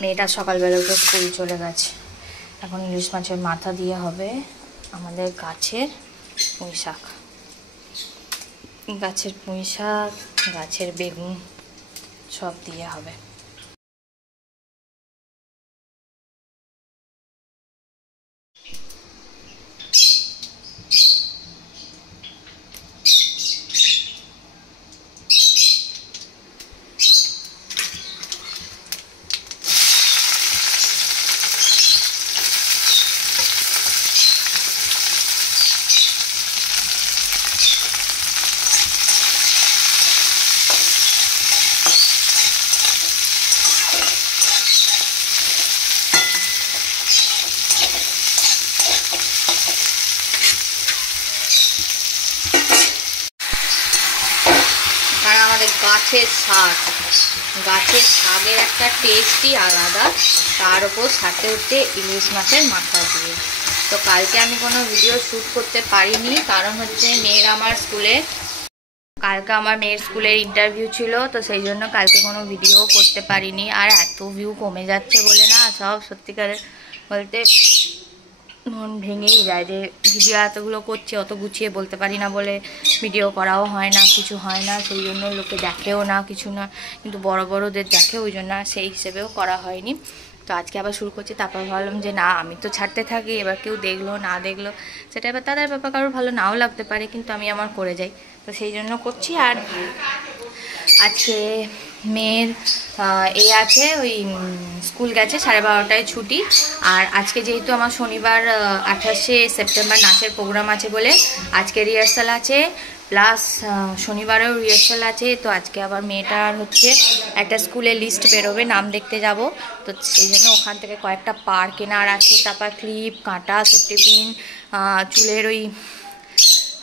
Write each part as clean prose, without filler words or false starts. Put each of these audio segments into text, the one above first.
মেয়েটা সকালবেলা উঠে স্কুল চলে গেছে। এখন ইলিশ মাছের মাথা দিয়ে হবে আমাদের গাছের পুঁই শাক। গাছের পুঁই শাক, গাছের বেগুন সব দিয়ে হবে। আর আমাদের গাছের শাক, গাছের শাকের একটা টেস্টই আলাদা, তার উপর সাথে হচ্ছে ইলিশ মাছের মাথা দিয়ে। তো কালকে আমি কোনো ভিডিও শ্যুট করতে পারিনি, কারণ হচ্ছে কালকে আমার মেয়ের স্কুলের ইন্টারভিউ ছিল, তো সেই জন্য কালকে কোনো ভিডিও করতে পারিনি। আর এত ভিউ কমে যাচ্ছে বলে না সব সত্যিকারের বলতে মন ভেঙেই যায় যে ভিডিও এতগুলো করছি, অত গুছিয়ে বলতে পারি না বলে ভিডিও করাও হয় না, কিছু হয় না, সেই জন্য লোকে দেখেও না কিছু না, কিন্তু বড় বড়দের দেখে, ওই জন্য সেই হিসেবেও করা হয়নি। তো আজকে আবার শুরু করছি। তারপর ভাবলাম যে না, আমি তো ছাড়তে থাকি, এবার কেউ দেখলো না দেখলো সেটা এবার তাদের ব্যাপার, কারোর ভালো নাও লাগতে পারে, কিন্তু আমি আমার করে যাই, তো সেই জন্য করছি। আর আজকে মেয়ের আছে, ওই স্কুল গেছে, 12:30টায় ছুটি। আর আজকে যেহেতু আমার শনিবার 28শে সেপ্টেম্বর নাচের প্রোগ্রাম আছে বলে আজকে রিহার্সাল আছে, প্লাস শনিবারেও রিহার্সাল আছে। তো আজকে আবার মেয়েটার হচ্ছে একটা স্কুলে লিস্ট বেরোবে, নাম দেখতে যাব, তো সেই জন্য ওখান থেকে কয়েকটা পার কেনার আছে, তারপর ক্লিপ, কাঁটা, সেফটি পিন, চুলের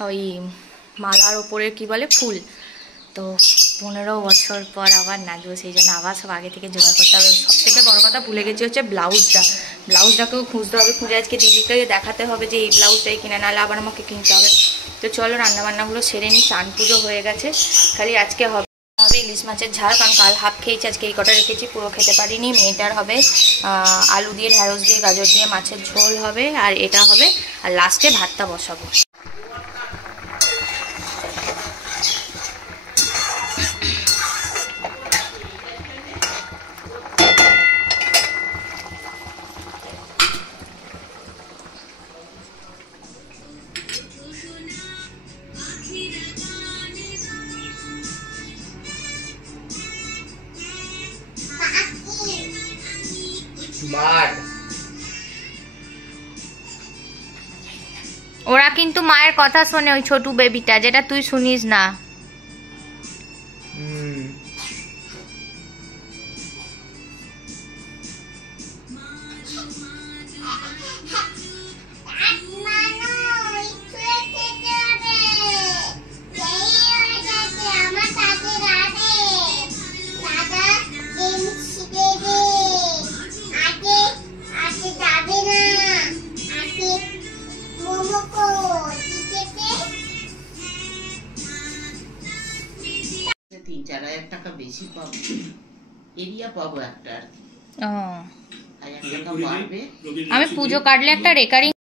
ওই মালার ওপরের কি বলে ফুল। তো 15 বছর পর আবার নাচবো, সেই জন্য আবার সব আগে থেকে জোগাড় করতে হবে। সব থেকে বড় কথা ভুলে গেছি হচ্ছে ব্লাউজটাকেও খুঁজতে হবে, খুঁজে আজকে দিদিকে দেখাতে হবে যে এই ব্লাউজটাই কিনে, নাহলে আবার আমাকে কিনতে হবে। তো চলো রান্নাবান্নাগুলো সেরে নিই, চান পুজো হয়ে গেছে, খালি আজকে হবে ইলিশ মাছের ঝাল, কারণ কাল হাফ খেয়েছি, আজকে এই কটা রেখেছি, পুরো খেতে পারিনি। মেয়েটার হবে আলু দিয়ে, ঢ্যাঁড়স দিয়ে, গাজর দিয়ে মাছের ঝোল হবে, আর এটা হবে, আর লাস্টে ভাতটা বসাবো। ওরা কিন্তু মায়ের কথা শোনে, ওই ছোটু বেবিটা, যেটা তুই শুনিস না। টাকা বেশি পাবো, এরিয়া পাবো একটা আর কি। আমি পুজো কাটলে একটা রেকারিং